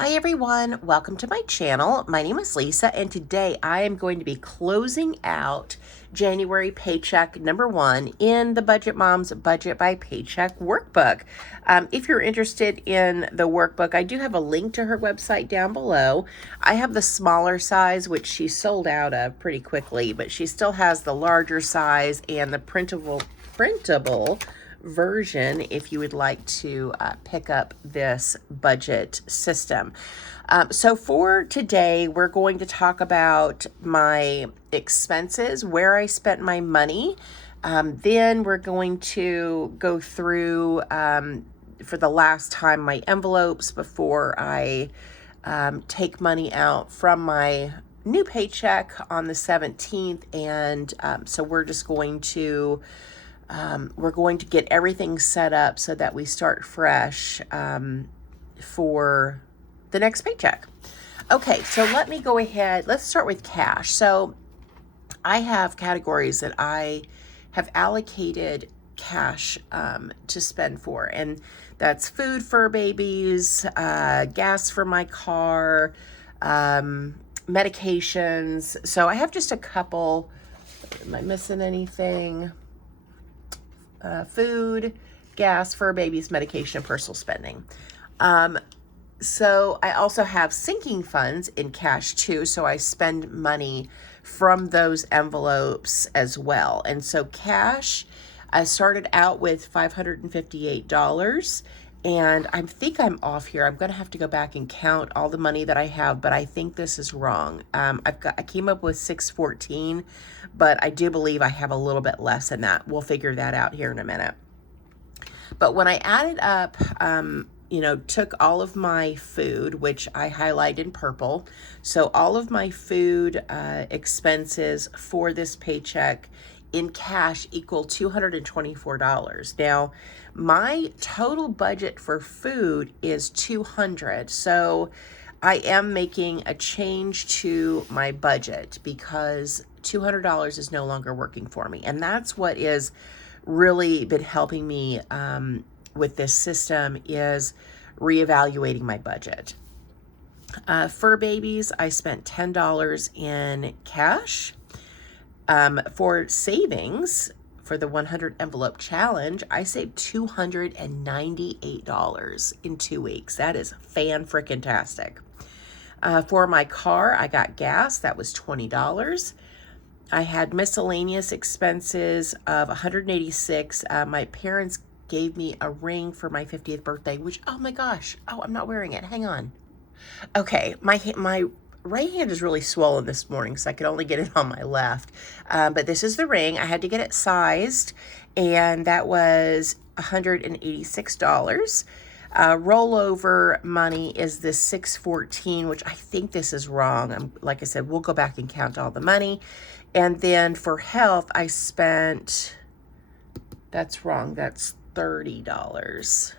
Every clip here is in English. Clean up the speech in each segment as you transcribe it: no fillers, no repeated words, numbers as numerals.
Hi everyone, welcome to my channel. My name is Lisa and today I am going to be closing out January paycheck number 1 in the Budget Moms Budget by Paycheck workbook. If you're interested in the workbook, I do have a link to her website down below. I have the smaller size, which she sold out of pretty quickly, but she still has the larger size and the printable version if you would like to pick up this budget system. So for today, we're going to talk about my expenses, where I spent my money. Then we're going to go through, for the last time, my envelopes before I take money out from my new paycheck on the 17th. And so we're just going to get everything set up so that we start fresh for the next paycheck. Okay, so let me go ahead. Let's start with cash. So I have categories that I have allocated cash to spend for, and that's food for babies, gas for my car, medications. So I have just a couple. Am I missing anything? Food, gas for babies, medication, and personal spending. So I also have sinking funds in cash too. So I spend money from those envelopes as well. And so cash, I started out with $558. And I think I'm off here. I'm going to have to go back and count all the money that I have, but I think this is wrong. I came up with 614, but I do believe I have a little bit less than that. We'll figure that out here in a minute. But when I added up, took all of my food, which I highlight in purple. So all of my food expenses for this paycheck in cash equal $224. Now, my total budget for food is $200. So I am making a change to my budget because $200 is no longer working for me. And that's what is really been helping me with this system is reevaluating my budget. For babies, I spent $10 in cash. For savings, for the 100 envelope challenge, I saved $298 in 2 weeks. That is fan-frickin-tastic. For my car, I got gas. That was $20. I had miscellaneous expenses of $186. My parents gave me a ring for my 50th birthday, which, oh my gosh. Oh, I'm not wearing it. Hang on. Okay, my right hand is really swollen this morning, so I could only get it on my left. But this is the ring. I had to get it sized, and that was $186. Rollover money is this $614, which I think this is wrong. Like I said, we'll go back and count all the money. And then for health, I spent, that's wrong, that's $30.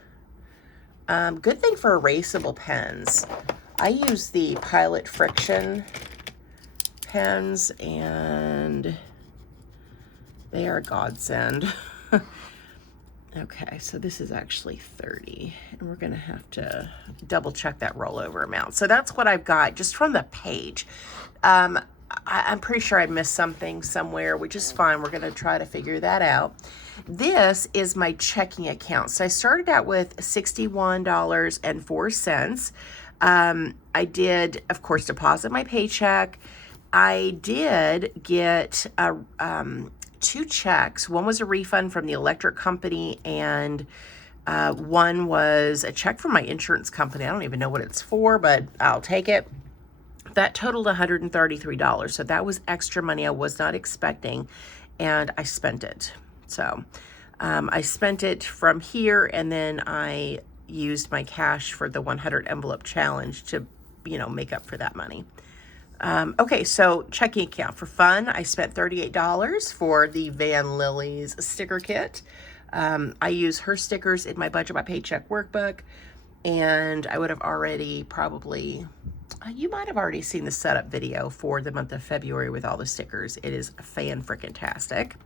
Good thing for erasable pens. I use the Pilot Friction pens, and they are a godsend. Okay, so this is actually 30, and we're going to have to double check that rollover amount. So that's what I've got just from the page. I'm pretty sure I missed something somewhere, which is fine. We're going to try to figure that out. This is my checking account. So I started out with $61.04. I did, of course, deposit my paycheck. I did get 2 checks. One was a refund from the electric company, and one was a check from my insurance company. I don't even know what it's for, but I'll take it. That totaled $133. So that was extra money I was not expecting, and I spent it. So I spent it from here, and then I used my cash for the 100 envelope challenge to, make up for that money. Okay, so checking account. For fun, I spent $38 for the VanLilys sticker kit. I use her stickers in my Budget by Paycheck workbook, and I would have already probably, you might have already seen the setup video for the month of February with all the stickers. It is fan-frickin-tastic.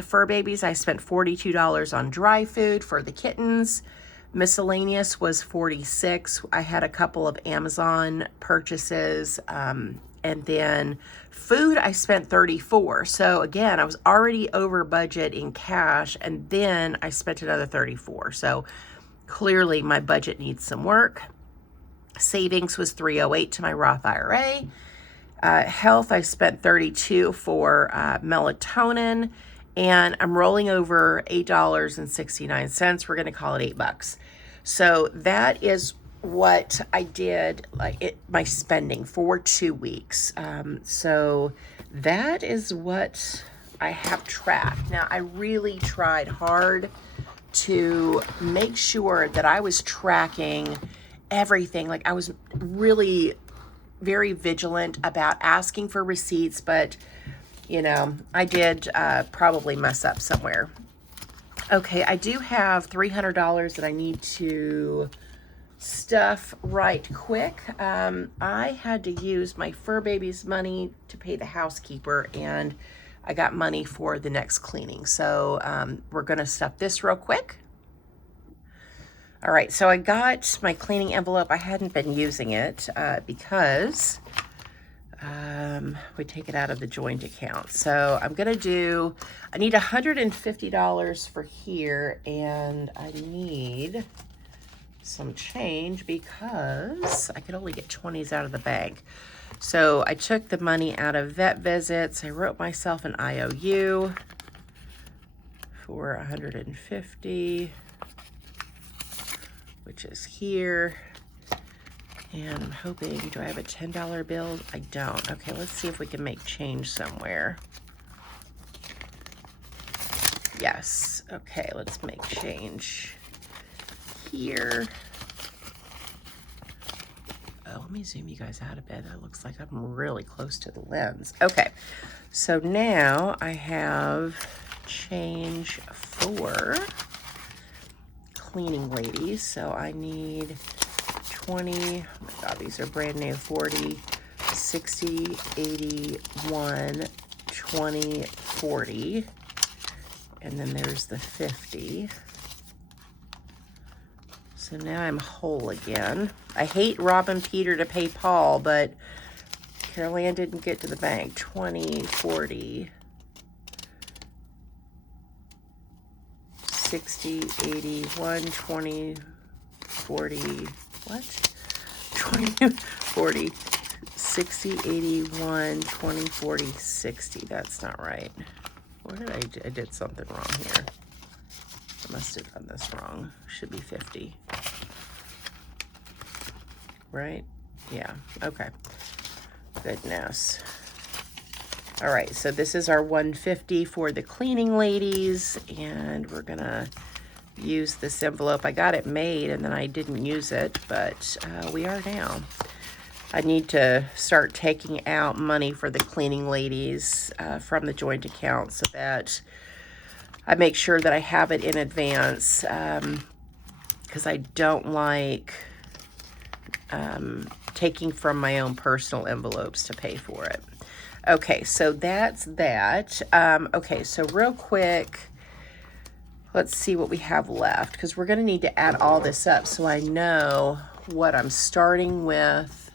For babies, I spent $42 on dry food for the kittens. Miscellaneous was 46. I had a couple of Amazon purchases, and then food I spent 34. So again, I was already over budget in cash, and then I spent another 34. So clearly my budget needs some work. Savings was 308 to my Roth IRA. Health, I spent 32 for melatonin, and I'm rolling over $8.69. We're going to call it $8. So that is what I did, my spending for 2 weeks. So that is what I have tracked. Now, I really tried hard to make sure that I was tracking everything. Like, I was really very vigilant about asking for receipts, but you know, I did probably mess up somewhere. Okay, I do have $300 that I need to stuff right quick. I had to use my fur baby's money to pay the housekeeper, and I got money for the next cleaning. So we're gonna stuff this real quick. All right, so I got my cleaning envelope. I hadn't been using it because we take it out of the joint account. So I'm gonna do, I need $150 for here, and I need some change because I could only get 20s out of the bank. So I took the money out of vet visits. I wrote myself an IOU for 150, which is here. And I'm hoping, do I have a $10 bill? I don't. Okay, let's see if we can make change somewhere. Yes. Okay, let's make change here. Oh, let me zoom you guys out a bit. That looks like I'm really close to the lens. Okay, so now I have change for cleaning ladies. So I need 20, oh my God, these are brand new, 40, 60, 81, 20, 40, and then there's the 50. So now I'm whole again. I hate robbing Peter to pay Paul, but Carol Ann didn't get to the bank. 20, 40, 60, 81, 20, 40, what? 20, 40, 60, 81, 20, 40, 60. That's not right. What did I do? I did something wrong here. I must have done this wrong. Should be 50. Right? Yeah. Okay. Goodness. All right. So this is our 150 for the cleaning ladies, and we're gonna use this envelope. I got it made and then I didn't use it, but we are now. I need to start taking out money for the cleaning ladies from the joint account so that I make sure that I have it in advance, because I don't like taking from my own personal envelopes to pay for it. Okay, so that's that. Okay, so real quick, let's see what we have left, because we're going to need to add all this up so I know what I'm starting with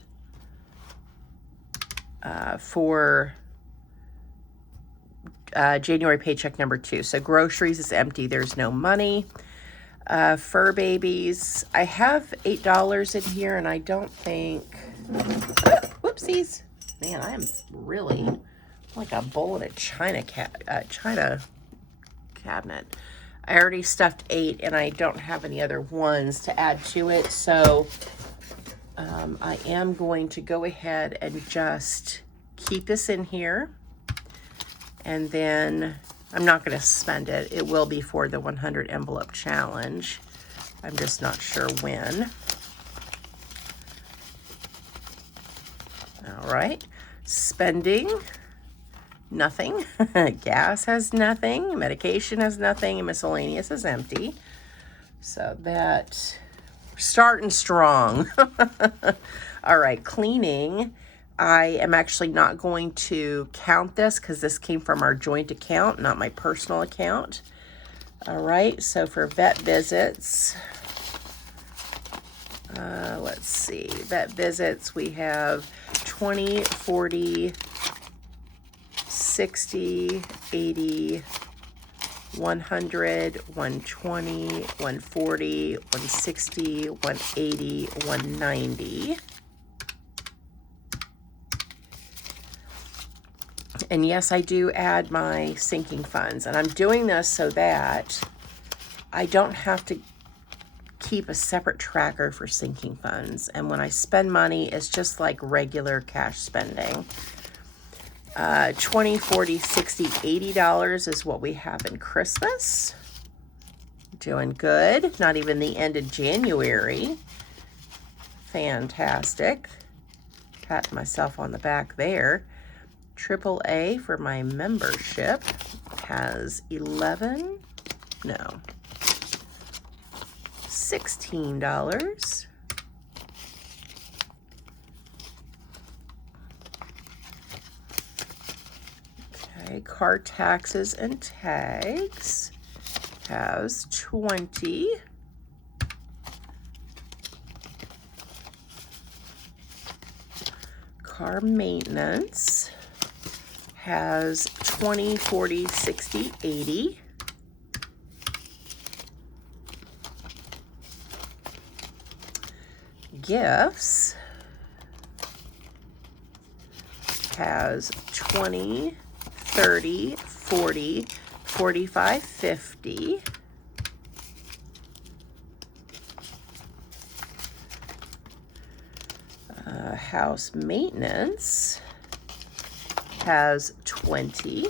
for January paycheck number 2. So groceries is empty. There's no money. Fur babies. I have $8 in here, and I don't think... whoopsies. Man, I am really like a bowl in a china cabinet. I already stuffed 8, and I don't have any other ones to add to it. So I am going to go ahead and just keep this in here. And then I'm not going to spend it. It will be for the 100 envelope challenge. I'm just not sure when. All right. Spending. Nothing. Gas has nothing. Medication has nothing. And miscellaneous is empty. So that, we're starting strong. All right, cleaning. I am actually not going to count this because this came from our joint account, not my personal account. All right, so for vet visits, Let's see, vet visits, we have 20, 40, 60, 80, 100, 120, 140, 160, 180, 190. And yes, I do add my sinking funds, and I'm doing this so that I don't have to keep a separate tracker for sinking funds. And when I spend money, it's just like regular cash spending. 20, 40, 60, $80 is what we have in Christmas. Doing good. Not even the end of January. Fantastic. Pat myself on the back there. AAA for my membership has $16. Okay, car taxes and tags has 20. Car maintenance has 20, 40, 60, 80. Gifts has 20, 30, 40, 45, 50. House maintenance has 20.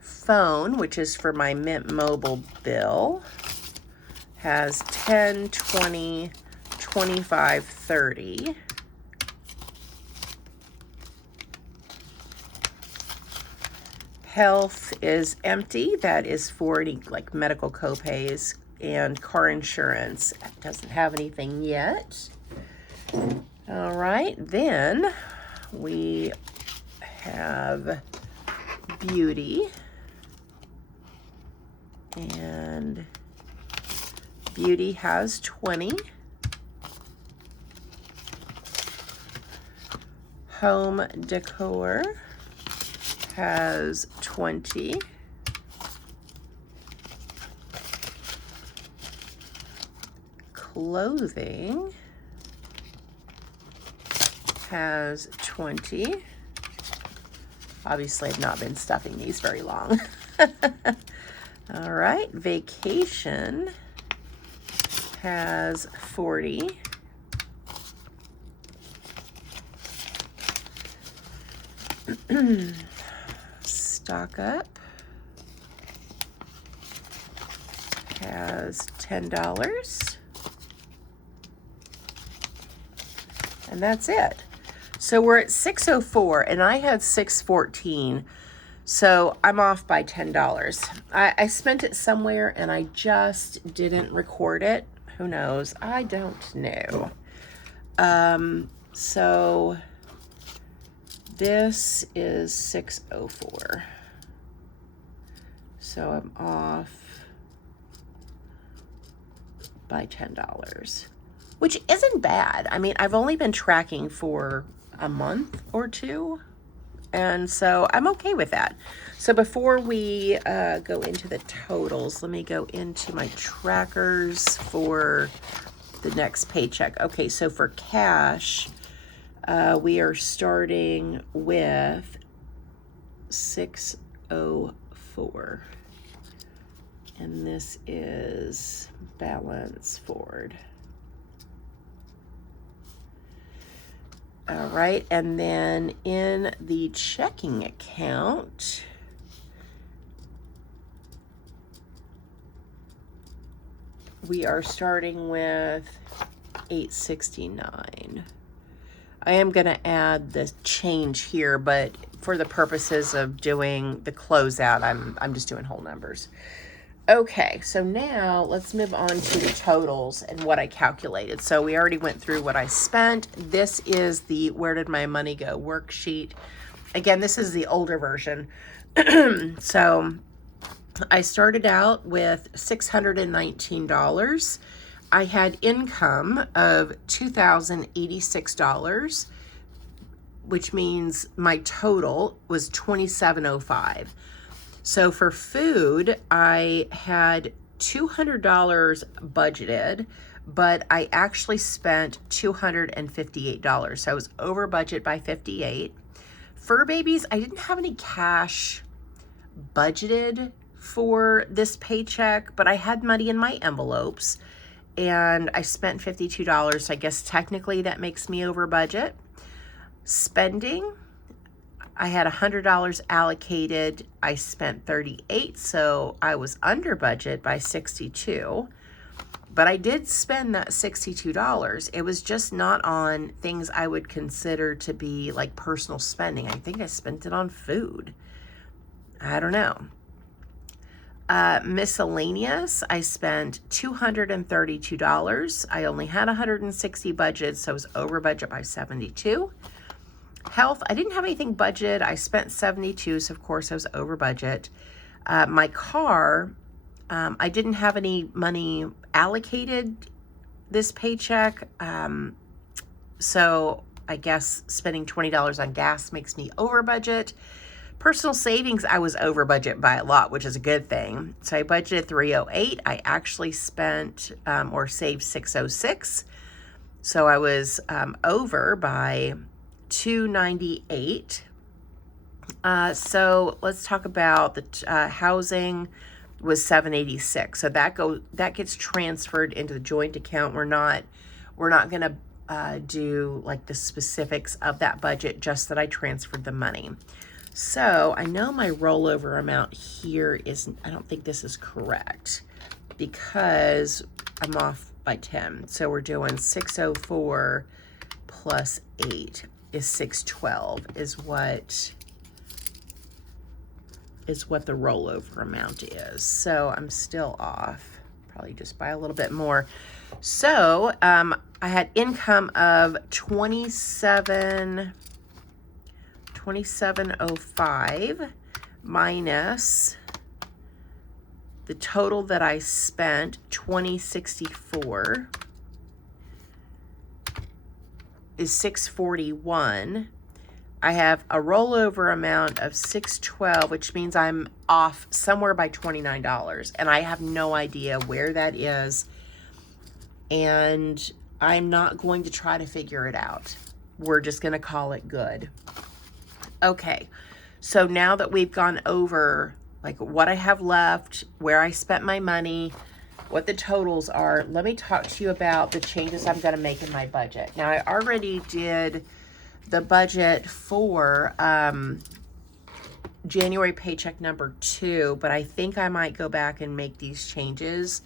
Phone, which is for my Mint Mobile bill, has 10, 20, 25, 30. Health is empty. That is for any like medical copays, and car insurance doesn't have anything yet. All right, then we have beauty, and beauty has 20. Home decor has 20. Clothing has 20. Obviously, I've not been stuffing these very long. All right, vacation has 40. Stock up has $10. And that's it. So we're at 604 and I had 614. So I'm off by $10. I spent it somewhere and I just didn't record it. Who knows? I don't know. So this is 604. So I'm off by $10, which isn't bad. I mean, I've only been tracking for a month or two, and so I'm okay with that. So before we go into the totals, let me go into my trackers for the next paycheck. Okay, so for cash, we are starting with 604. And this is balance forward. All right, and then in the checking account, we are starting with 869. I am going to add the change here, but for the purposes of doing the closeout, I'm just doing whole numbers. Okay, so now let's move on to the totals and what I calculated. So we already went through what I spent. This is the Where Did My Money Go worksheet. Again, this is the older version. So I started out with $619. I had income of $2,086, which means my total was $2,705. So for food, I had $200 budgeted, but I actually spent $258. So I was over budget by 58. Fur babies, I didn't have any cash budgeted for this paycheck, but I had money in my envelopes and I spent $52. So I guess technically that makes me over budget. Spending, I had $100 allocated. I spent 38, so I was under budget by 62. But I did spend that $62. It was just not on things I would consider to be like personal spending. I think I spent it on food. I don't know. Miscellaneous, I spent $232. I only had 160 budget, so I was over budget by 72. Health, I didn't have anything budgeted. I spent 72, so of course I was over budget. My car, I didn't have any money allocated this paycheck, so I guess spending $20 on gas makes me over budget. Personal savings, I was over budget by a lot, which is a good thing. So I budgeted $308. I actually spent or saved $606. So I was over by $298. So let's talk about the housing was $786. So that gets transferred into the joint account. We're not going to do like the specifics of that budget, just that I transferred the money. So I know my rollover amount here is, I don't think this is correct because I'm off by 10. So we're doing 604 plus 8 is 612 is what the rollover amount is. So I'm still off, probably just by a little bit more. So I had income of $2705 minus the total that I spent, $2064, is $641. I have a rollover amount of $612, which means I'm off somewhere by $29, and I have no idea where that is, and I'm not going to try to figure it out. We're just going to call it good. Okay, so now that we've gone over like what I have left, where I spent my money, what the totals are, let me talk to you about the changes I'm going to make in my budget. Now, I already did the budget for January paycheck number 2, but I think I might go back and make these changes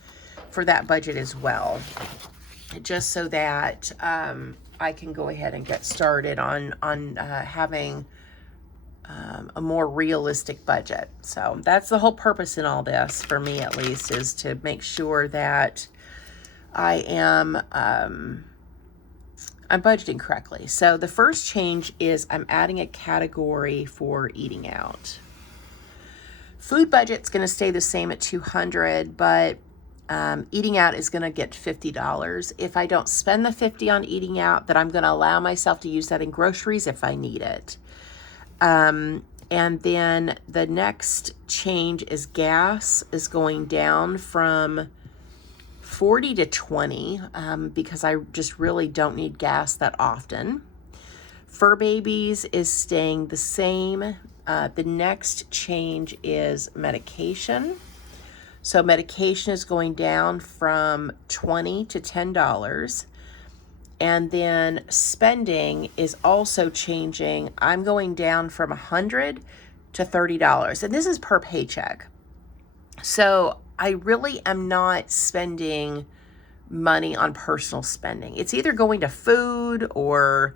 for that budget as well, just so that I can go ahead and get started on having a more realistic budget. So that's the whole purpose in all this, for me at least, is to make sure that I am I'm budgeting correctly. So the first change is I'm adding a category for eating out. Food budget's going to stay the same at $200, but eating out is going to get $50. If I don't spend the $50 on eating out, then I'm going to allow myself to use that in groceries if I need it. And then the next change is gas is going down from 40 to 20 because I just really don't need gas that often. Fur babies is staying the same. The next change is medication. So medication is going down from $20 to $10. And then spending is also changing. I'm going down from $100 to $30. And this is per paycheck. So I really am not spending money on personal spending. It's either going to food or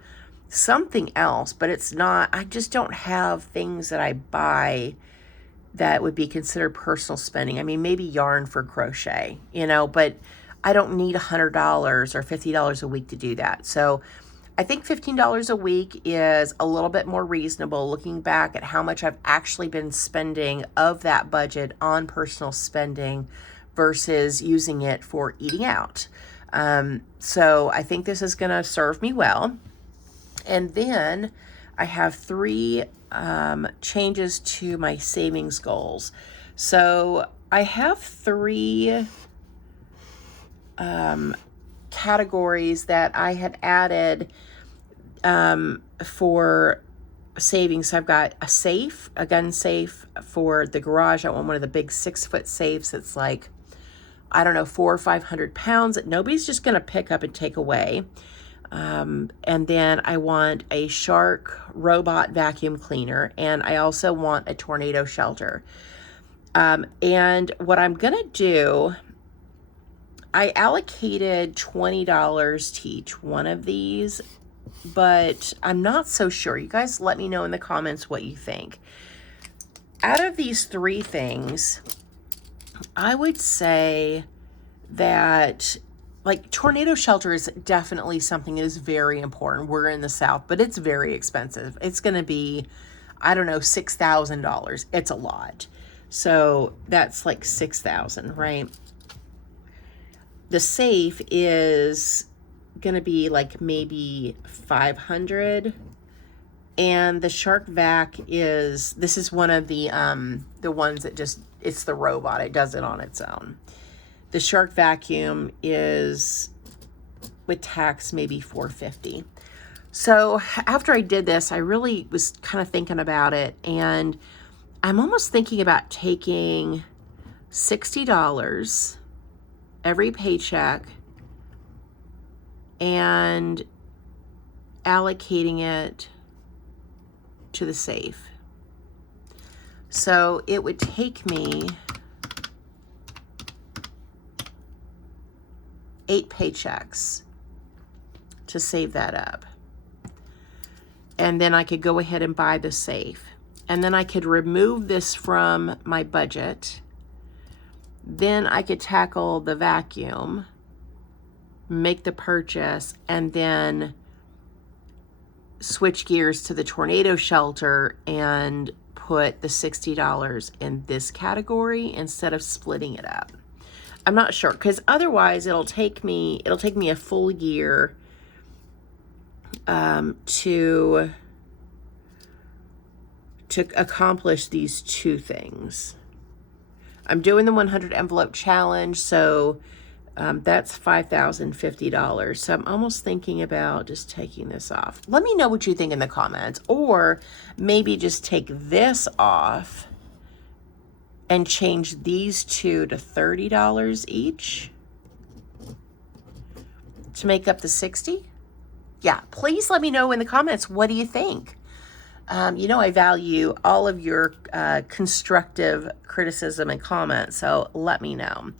something else, but it's not, I just don't have things that I buy that would be considered personal spending. I mean, maybe yarn for crochet, but I don't need $100 or $50 a week to do that. So I think $15 a week is a little bit more reasonable looking back at how much I've actually been spending of that budget on personal spending versus using it for eating out. So I think this is going to serve me well. And then I have 3 changes to my savings goals. So I have 3 categories that I had added for savings. I've got a safe, a gun safe for the garage. I want one of the big 6-foot safes that's like, I don't know, 400 or 500 pounds that nobody's just going to pick up and take away. And then I want a Shark robot vacuum cleaner, and I also want a tornado shelter. And what I'm going to do, I allocated $20 to each one of these, but I'm not so sure. You guys let me know in the comments what you think. Out of these 3 things, I would say that like tornado shelter is definitely something that is very important. We're in the South, but it's very expensive. It's going to be, I don't know, $6,000. It's a lot. So that's like $6,000, right? The safe is going to be like maybe $500. And the Shark Vac is, this is one of the ones that just, it's the robot. It does it on its own. The Shark Vacuum is, with tax, maybe $450. So after I did this, I really was kind of thinking about it, and I'm almost thinking about taking $60 every paycheck and allocating it to the safe. So it would take me 8 paychecks to save that up. And then I could go ahead and buy the safe. And then I could remove this from my budget. Then I could tackle the vacuum, make the purchase, and then switch gears to the tornado shelter and put the $60 in this category instead of splitting it up. I'm not sure, because otherwise it'll take me a full year to accomplish these 2 things. I'm doing the 100 envelope challenge, so that's $5,050. So I'm almost thinking about just taking this off. Let me know what you think in the comments, or maybe just take this off and change these 2 to $30 each to make up the $60. Yeah, please let me know in the comments. What do you think? You know, I value all of your constructive criticism and comments, so let me know.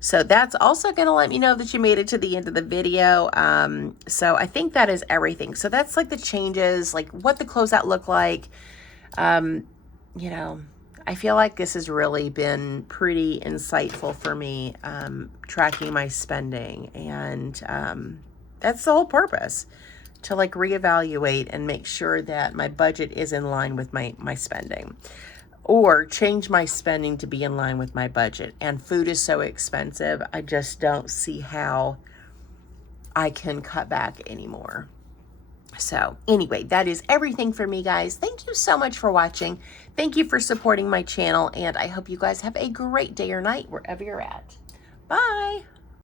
So that's also going to let me know that you made it to the end of the video. So I think that is everything. So that's like the changes, like what the closeout look like. You know, I feel like this has really been pretty insightful for me, tracking my spending. And that's the whole purpose, to like reevaluate and make sure that my budget is in line with my spending, or change my spending to be in line with my budget. And food is so expensive, I just don't see how I can cut back anymore. So anyway, that is everything for me, guys. Thank you so much for watching. Thank you for supporting my channel, and I hope you guys have a great day or night wherever you're at. Bye.